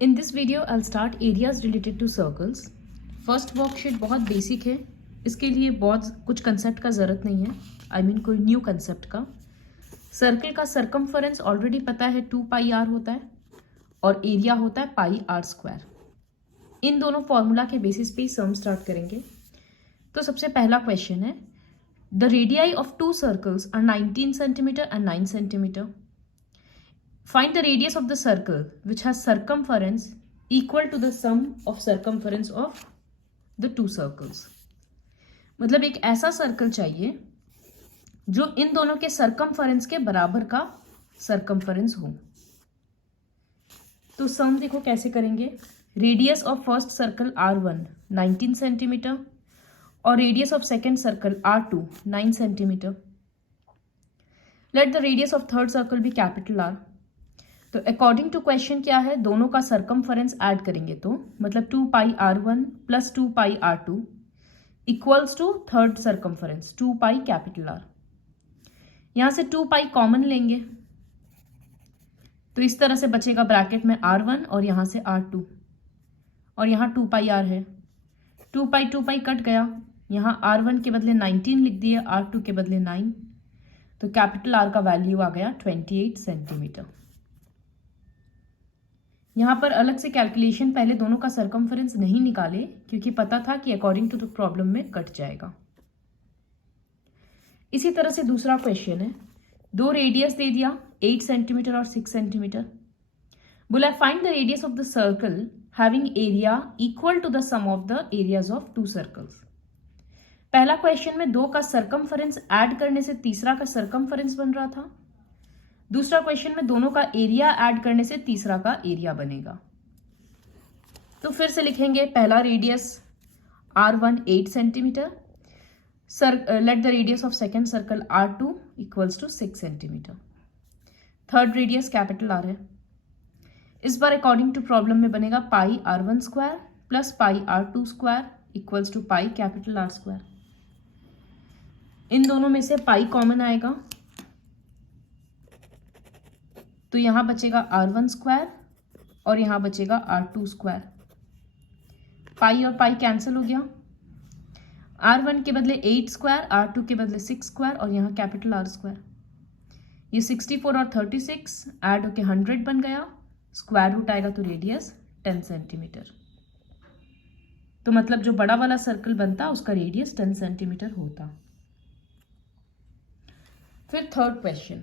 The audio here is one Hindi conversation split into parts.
In this video, I'll start areas related to circles. First worksheet बहुत बेसिक है, इसके लिए बहुत कुछ कंसेप्ट का ज़रूरत नहीं है, I mean कोई न्यू कंसेप्ट का। सर्कल का सरकमफरेंस ऑलरेडी पता है 2 पाई आर होता है और एरिया होता है पाई आर स्क्वायर। इन दोनों फॉर्मूला के बेसिस पे सम स्टार्ट करेंगे। तो सबसे पहला क्वेश्चन है, the radii of 2 circles are 19 centimetre and 9 centimetre. Find the radius of the circle which has circumference equal to the sum of circumference of the 2 circles. मतलब एक ऐसा सर्कल चाहिए जो इन दोनों के सरकमफरेंस के बराबर का सरकमफरेंस हो। तो सम देखो कैसे करेंगे। Radius of first circle R1 19 centimetre और radius of second circle R2 9 centimetre. Let the radius of third circle भी कैपिटल R। तो अकॉर्डिंग टू क्वेश्चन क्या है, दोनों का सरकमफरेंस ऐड करेंगे तो मतलब 2 pi R1 plus 2 pi R2 equals to third circumference 2 pi capital R। यहां से 2 पाई कॉमन लेंगे तो इस तरह से बचेगा ब्रैकेट में R1 और यहां से R2 और यहां 2 पाई R है। 2 पाई कट गया, यहां R1 के बदले 19 लिख दिए, R2 के बदले 9, तो कैपिटल R का वैल्यू आ गया 28 सेंटीमीटर। यहाँ पर अलग से कैलकुलेशन पहले दोनों का सरकमफरेंस नहीं निकाले क्योंकि पता था कि अकॉर्डिंग टू द प्रॉब्लम में कट जाएगा। इसी तरह से दूसरा क्वेश्चन है, 2 रेडियस दे दिया 8 सेंटीमीटर और 6 सेंटीमीटर। बोला find the radius of the circle having area equal to the sum of the areas of 2 circles. पहला क्वेश्चन में 2 का सरकमफरेंस ऐड करने से तीसरा का सरकमफरेंस बन रहा था। दूसरा क्वेश्चन में दोनों का एरिया ऐड करने से तीसरा का एरिया बनेगा। तो फिर से लिखेंगे, पहला radius R1 8 centimetre, let the radius of second circle R2 equals to 6 centimetre. Third radius capital R है। इस बार अकॉर्डिंग टू प्रॉब्लम में बनेगा pi R1 square plus pi R2 square equals to pi capital R square. इन दोनों में से पाई कॉमन आएगा तो यहां बचेगा R1 स्क्वायर और यहां बचेगा R2 स्क्वायर। पाई और पाई कैंसिल हो गया, R1 के बदले 8 स्क्वायर, R2 के बदले 6 स्क्वायर और यहां कैपिटल R स्क्वायर। ये 64 और 36 ऐड होके 100 बन गया, स्क्वायर रूट आएगा तो रेडियस 10 सेंटीमीटर। तो मतलब जो बड़ा वाला सर्कल बनता उसका रेडियस 10 सेंटीमीटर होता। फिर थर्ड क्वेश्चन,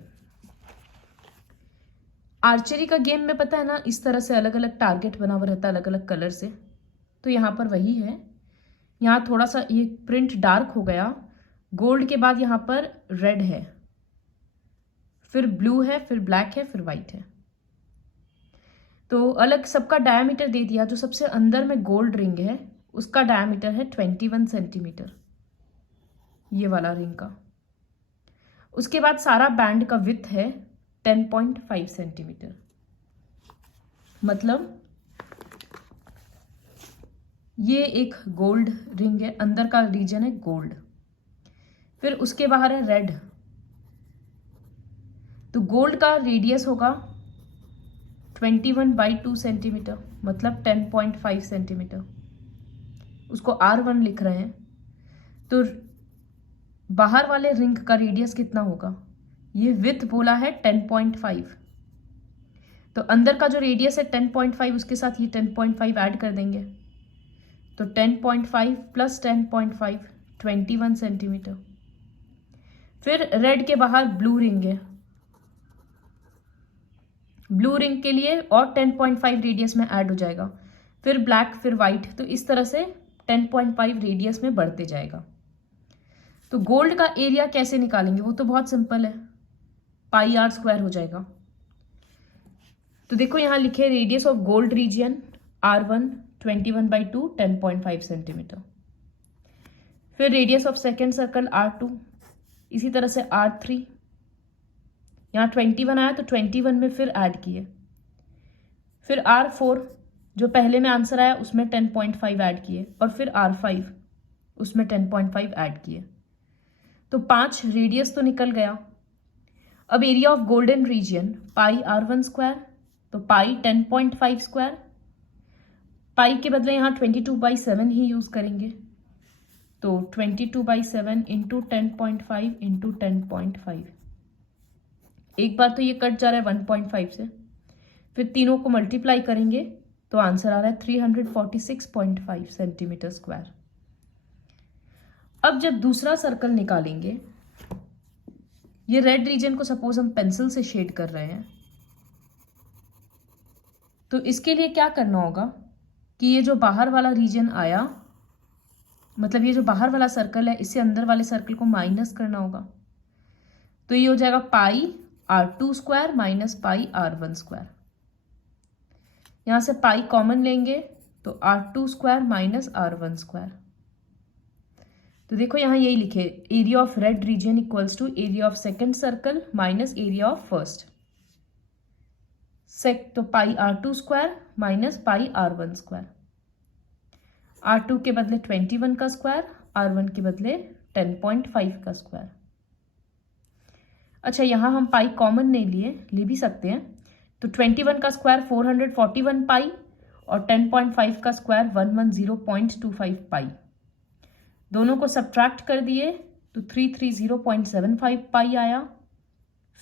आर्चरी का गेम में पता है ना, इस तरह से अलग अलग टारगेट बना हुआ रहता है अलग अलग कलर से। तो यहाँ पर वही है, यहाँ थोड़ा सा ये प्रिंट डार्क हो गया, गोल्ड के बाद यहाँ पर रेड है, फिर ब्लू है, फिर ब्लैक है, फिर वाइट है। तो अलग सबका डायमीटर दे दिया। जो सबसे अंदर में गोल्ड रिंग है उसका डायमीटर है 21 सेंटीमीटर, ये वाला रिंग का। उसके बाद सारा बैंड का विड्थ है 10.5 सेंटीमीटर। मतलब ये एक गोल्ड रिंग है, अंदर का रीजन है गोल्ड, फिर उसके बाहर है रेड। तो गोल्ड का रेडियस होगा 21/2 सेंटीमीटर, मतलब 10.5 सेंटीमीटर। उसको R1 लिख रहे हैं। तो बाहर वाले रिंग का रेडियस कितना होगा, ये विड्थ बोला है 10.5, तो अंदर का जो रेडियस है 10.5 उसके साथ ये 10.5 ऐड कर देंगे तो 10.5 प्लस 10.5 21 सेंटीमीटर। फिर रेड के बाहर ब्लू रिंग है, ब्लू रिंग के लिए और 10.5 रेडियस में ऐड हो जाएगा, फिर ब्लैक, फिर वाइट, तो इस तरह से 10.5 रेडियस में बढ़ते जाएगा। तो गोल्ड का एरिया कैसे निकालेंगे, वो तो बहुत सिंपल है, पाई आर स्क्वायर हो जाएगा। तो देखो यहां लिखे radius of gold region R1 21/2 10.5 centimetre. फिर radius of second circle R2, इसी तरह से R3, यहाँ 21 आया तो 21 में फिर ऐड किए। फिर R4 जो पहले में आंसर आया उसमें 10.5 ऐड किए और फिर R5 उसमें 10.5 ऐड किए। तो 5 रेडियस तो निकल गया। अब area of golden region pi R1 square, तो पाई 10.5 स्क्वायर पाई के बदले यहाँ 22/7 ही यूज करेंगे, तो 22/7 इंटू 10.5 इंटू 10.5। एक बार तो ये कट जा रहा है 1.5 से, फिर तीनों को मल्टीप्लाई करेंगे तो आंसर आ रहा है 346.5 सेंटीमीटर स्क्वायर। अब जब दूसरा सर्कल निकालेंगे, ये रेड रीजन को सपोज हम पेंसिल से शेड कर रहे हैं, तो इसके लिए क्या करना होगा कि ये जो बाहर वाला रीजन आया, मतलब ये जो बाहर वाला सर्कल है, इससे अंदर वाले सर्कल को माइनस करना होगा। तो ये हो जाएगा पाई r2 square minus pi r1 square. यहां से पाई कॉमन लेंगे तो r2 square minus r1 square. तो देखो यहां यही लिखे, area of red region equals to area of second circle minus area of first. तो pi r2 square minus pi r1 square. r2 के बदले 21 का स्क्वायर, r1 के बदले 10.5 का स्क्वायर। अच्छा, यहां हम पाई कॉमन नहीं ले भी सकते हैं, तो 21 का स्क्वायर 441 पाई और 10.5 का स्क्वायर 110.25 पाई। दोनों को सब्ट्रैक्ट कर दिए तो 330.75 पाई आया।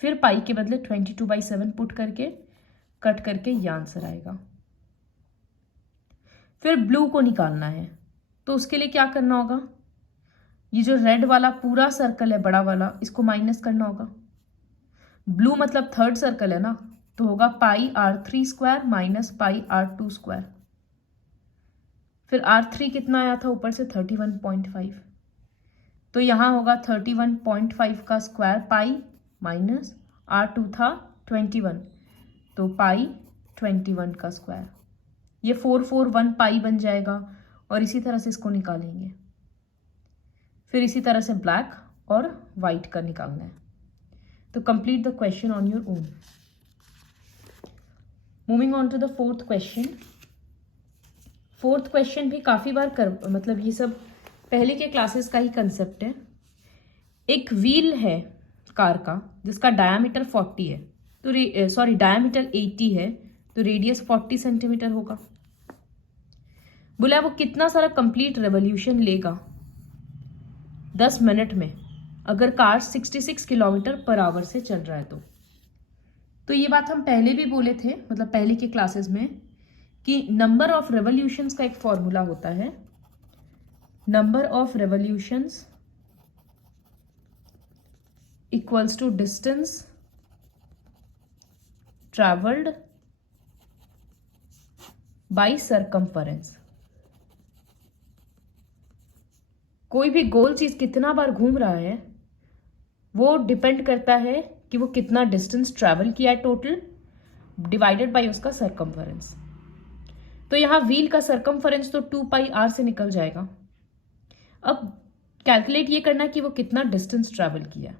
फिर पाई के बदले 22/7 पुट करके कट करके ये आंसर आएगा। फिर ब्लू को निकालना है, तो उसके लिए क्या करना होगा, ये जो रेड वाला पूरा सर्कल है बड़ा वाला, इसको माइनस करना होगा। ब्लू मतलब थर्ड सर्कल है ना, तो होगा पाई r3 स्क्वायर माइनस पाई r2 स्क्वायर। फिर r3 कितना आया था ऊपर से 31.5, तो यहां होगा 31.5 का स्क्वायर पाई माइनस r2 था 21, तो पाई 21 का स्क्वायर। ये 441 पाई बन जाएगा और इसी तरह से इसको निकालेंगे। फिर इसी तरह से ब्लैक और वाइट का निकालना है। तो complete the question on your own. Moving on to the fourth question. Fourth question भी काफी बार मतलब ये सब पहले के क्लासेस का ही कंसेप्ट है। एक व्हील है कार का जिसका डायामीटर 40 है, तो डायामीटर 80 है, तो रेडियस 40 सेंटीमीटर होगा। बोला वो कितना सारा कंप्लीट रेवोल्यूशन लेगा 10 मिनट में अगर कार 66 किलोमीटर पर आवर से चल रहा है। तो ये बात हम पहले भी बोले थे, मतलब पहले के क्लासेस में, कि नंबर ऑफ रेवोल्यूशंस का एक फॉर्मूला होता है, number of revolutions equals to distance travelled by circumference. कोई भी गोल चीज कितना बार घूम रहा है वो डिपेंड करता है कि वो कितना डिस्टेंस ट्रैवल किया है टोटल, डिवाइडेड बाय उसका सरकमफरेंस। तो यहां व्हील का सरकमफरेंस तो 2πr से निकल जाएगा। अब कैलकुलेट ये करना कि वो कितना डिस्टेंस ट्रैवल किया।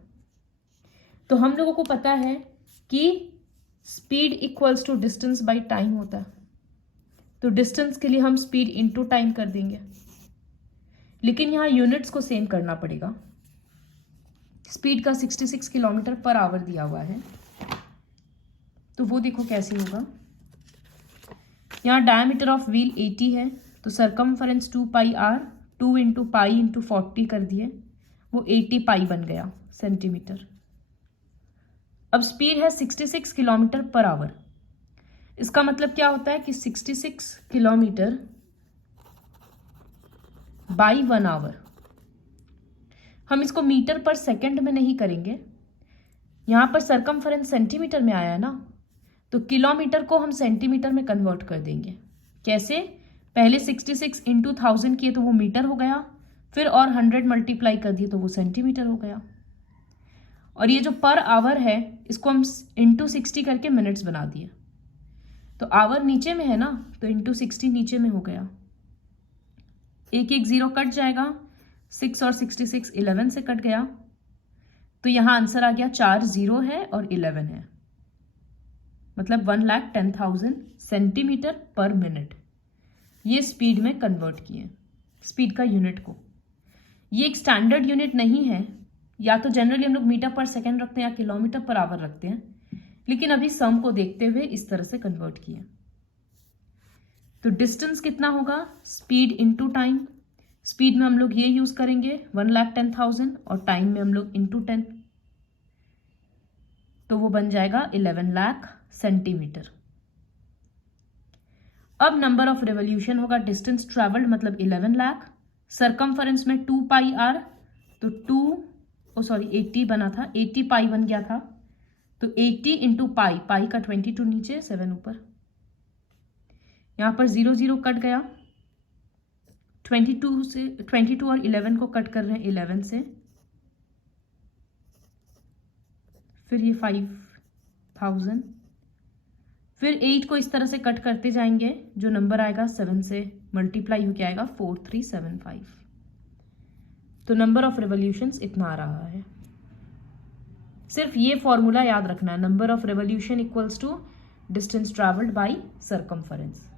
तो हम लोगों को पता है कि speed equals to distance by time होता है, तो डिस्टेंस के लिए हम स्पीड इनटू टाइम कर देंगे, लेकिन यहां यूनिट्स को सेम करना पड़ेगा। स्पीड का 66 किलोमीटर पर आवर दिया हुआ है, तो वो देखो कैसे होगा। यहाँ डायमीटर ऑफ व्हील 80 है, तो circumference 2πr, 2 into pi into 40 कर दिए, वो 80 पाई बन गया सेंटीमीटर। अब स्पीड है 66 किलोमीटर पर आवर। इसका मतलब क्या होता है कि 66 किलोमीटर बाई 1 आवर। हम इसको मीटर पर सेकंड में नहीं करेंगे, यहां पर सरकमफरेंस सेंटीमीटर में आया है ना, तो किलोमीटर को हम सेंटीमीटर में कन्वर्ट कर देंगे। कैसे? पहले 66 इंटू 1000 किए तो वो मीटर हो गया, फिर और 100 मल्टीप्लाई कर दिए तो वो सेंटीमीटर हो गया। और ये जो पर आवर है इसको हम इंटू 60 करके मिनट्स बना दिए, तो आवर नीचे में है ना, तो इंटू 60 नीचे में हो गया। एक एक जीरो कट जाएगा, 6 और 66 11 से कट गया, तो यहां आंसर आ गया 4 0 है और 11 है, मतलब 1,10,000 सेंटीमीटर पर मिनट। ये स्पीड में कन्वर्ट किए, स्पीड का यूनिट को। ये एक स्टैंडर्ड यूनिट नहीं है, या तो जनरली हम लोग मीटर पर सेकेंड रखते हैं या किलोमीटर पर आवर रखते हैं, लेकिन अभी सम को देखते हुए इस तरह से कन्वर्ट किए। तो डिस्टेंस कितना होगा, स्पीड इनटू टाइम। स्पीड में हम लोग ये यूज करेंगे 1,10,000 और टाइम में हम लोग इनटू 10, तो वो बन जाएगा 11 लाख सेंटीमीटर। अब नंबर ऑफ रेवोल्यूशन होगा, डिस्टेंस ट्रेवल्ड मतलब 11 लाख, सरकमफरेंस में 2 पाई आर, तो 80 बना था, 80 पाई बन गया था, तो 80 इंटू पाई, पाई का 22 नीचे 7 ऊपर, यहां पर 0 0 कट गया, 22 और 11 को कट कर रहे हैं 11 से, फिर ये 5,000, फिर 8 को इस तरह से कट करते जाएंगे, जो नंबर आएगा 7 से मल्टीप्लाई होके आएगा 4375। तो नंबर ऑफ रेवोल्यूशंस इतना आ रहा है। सिर्फ ये फॉर्मूला याद रखना है, number of revolution equals to distance travelled by circumference.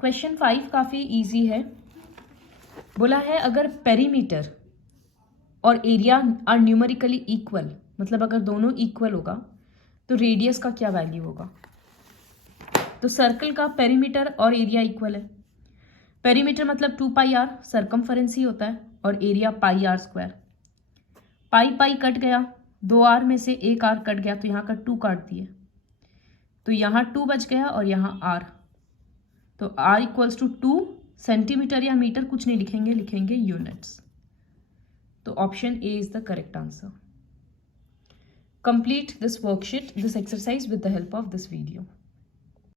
Question 5 काफी इजी है। बोला है अगर पेरीमीटर और एरिया आर न्यूमेरिकली इक्वल, मतलब अगर दोनों इक्वल होगा तो रेडियस का क्या वैल्यू होगा। तो सर्कल का पेरीमीटर और एरिया इक्वल है। पेरीमीटर मतलब 2 पाई आर, सरकमफरेंस ही होता है, और area pi R square. Pi pi cut गया, 2 आर में से 1 आर कट गया, तो यहाँ का 2 काट दिए, तो यहाँ 2 बच गया और यहाँ आर, तो आर इक्वल्स टू 2 सेंटीमीटर या मीटर कुछ नहीं लिखेंगे, लिखेंगे यूनिट्स। तो option A is the correct answer. Complete this worksheet, this exercise with the help of this video.